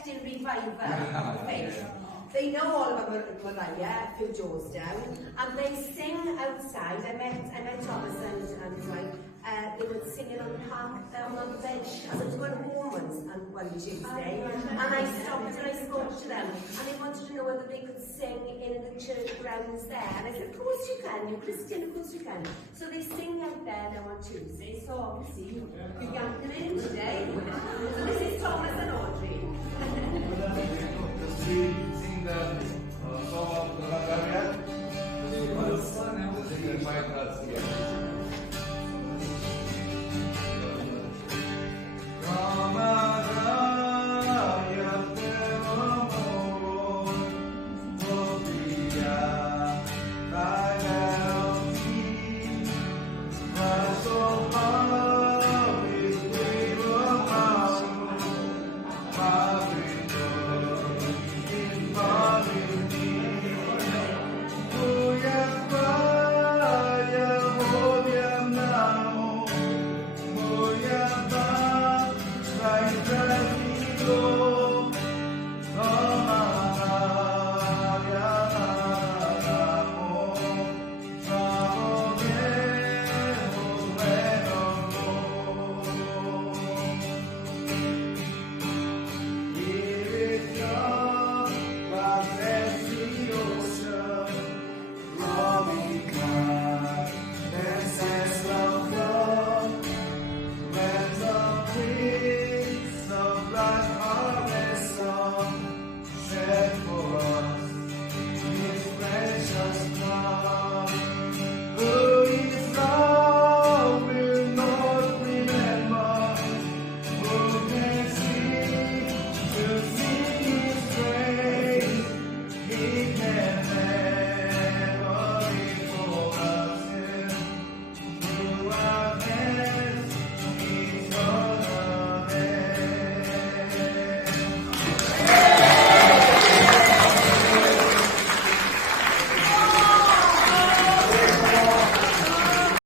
expecting revival of faith. They know all about Mariah, who Joe's down, and they sing outside. I met Thomas and his wife. They were singing on the park, on the bench, as I was going home one Tuesday, and I stopped and I spoke to them, and they wanted to know whether they could sing in the church grounds there, and I said, of course you can, you're Christian, of course you can. So they sing out there now on Tuesday, so obviously you're yanking in today. So this is Thomas and Audrey. Sing the song of the